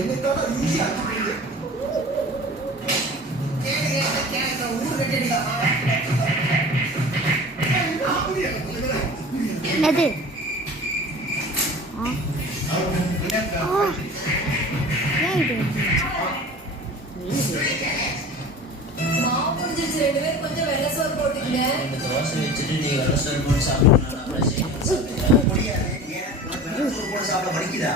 என்னத்தோட easy அடிக்குது. கேக்க ஊர் கட்டிடா. என்னது? ஏன் இது? மாவு முடிஞ்சிருச்சு. 2 பேர் கொஞ்சம் வெள்ளை சோறு போட்டுங்க. இந்த தோசை வச்சுட்டு நீ வெள்ளை சோறு போட்டு சாப்பிடணும். அப்புறம் செய்யணும். முடியாது. ஏன் வெள்ளை சோறு போட்டு சாப்பிட வலிக்குதா?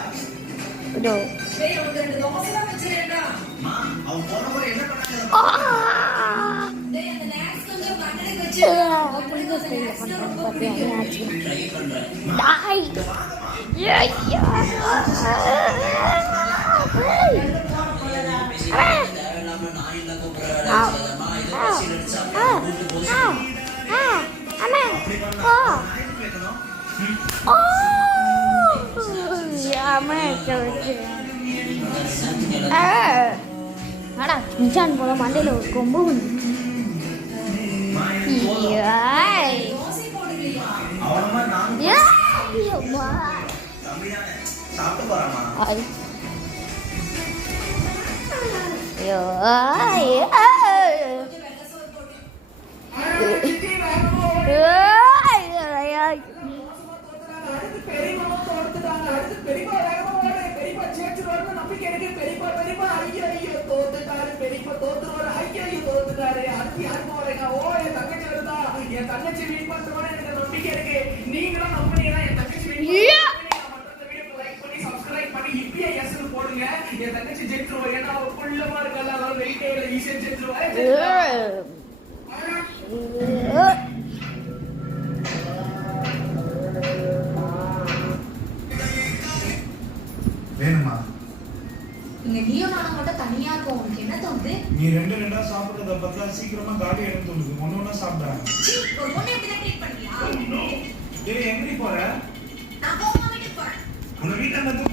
இதோ. டேய் அவனுக்கு 2 தோசை தான் வச்சிரேன்டா. அம்மா அவன் போன முறை என்ன பண்ணாங்க? டேய் அந்த ஸ்நாக்ஸ் கொஞ்சம் கண்ணனுக்கு வச்சு. அப்படிங்க செய்ய பண்றேன் பாத்தியா? ட்ரை பண்றேன். டாய். ஐயா. தேவையில்லாம நான் இல்ல கூப்பிடுறேன். இதை பசியில் சாப்பிட்டு கூட்டு போச்சு. அம்மா. மிச்சான் போல மண்டையில ஒரு கொம்பு தோசை போடுறியா? அவனமா நான் சாப்பிட்டு போறாமா? கொஞ்சம் வெள்ளை சோறு போட்டு. வேணுமா? இங்க நீயும் நானும் மட்டும் தனியா இருக்கோம். உனக்கு என்ன தோணுது? நீ ரெண்டா சாப்பிடுறத பார்த்தா சீக்கிரமா காலி எடுத்து தோணுது. ஒண்ணா சாப்பிடாங்க. ஒரு பொண்ணை இப்படிதான் ட்ரீட் பண்ணியா? டேய் எங்கடி போற? நான் போமா வீட்டுக்கு போறேன். உங்க வீட்டுல வந்து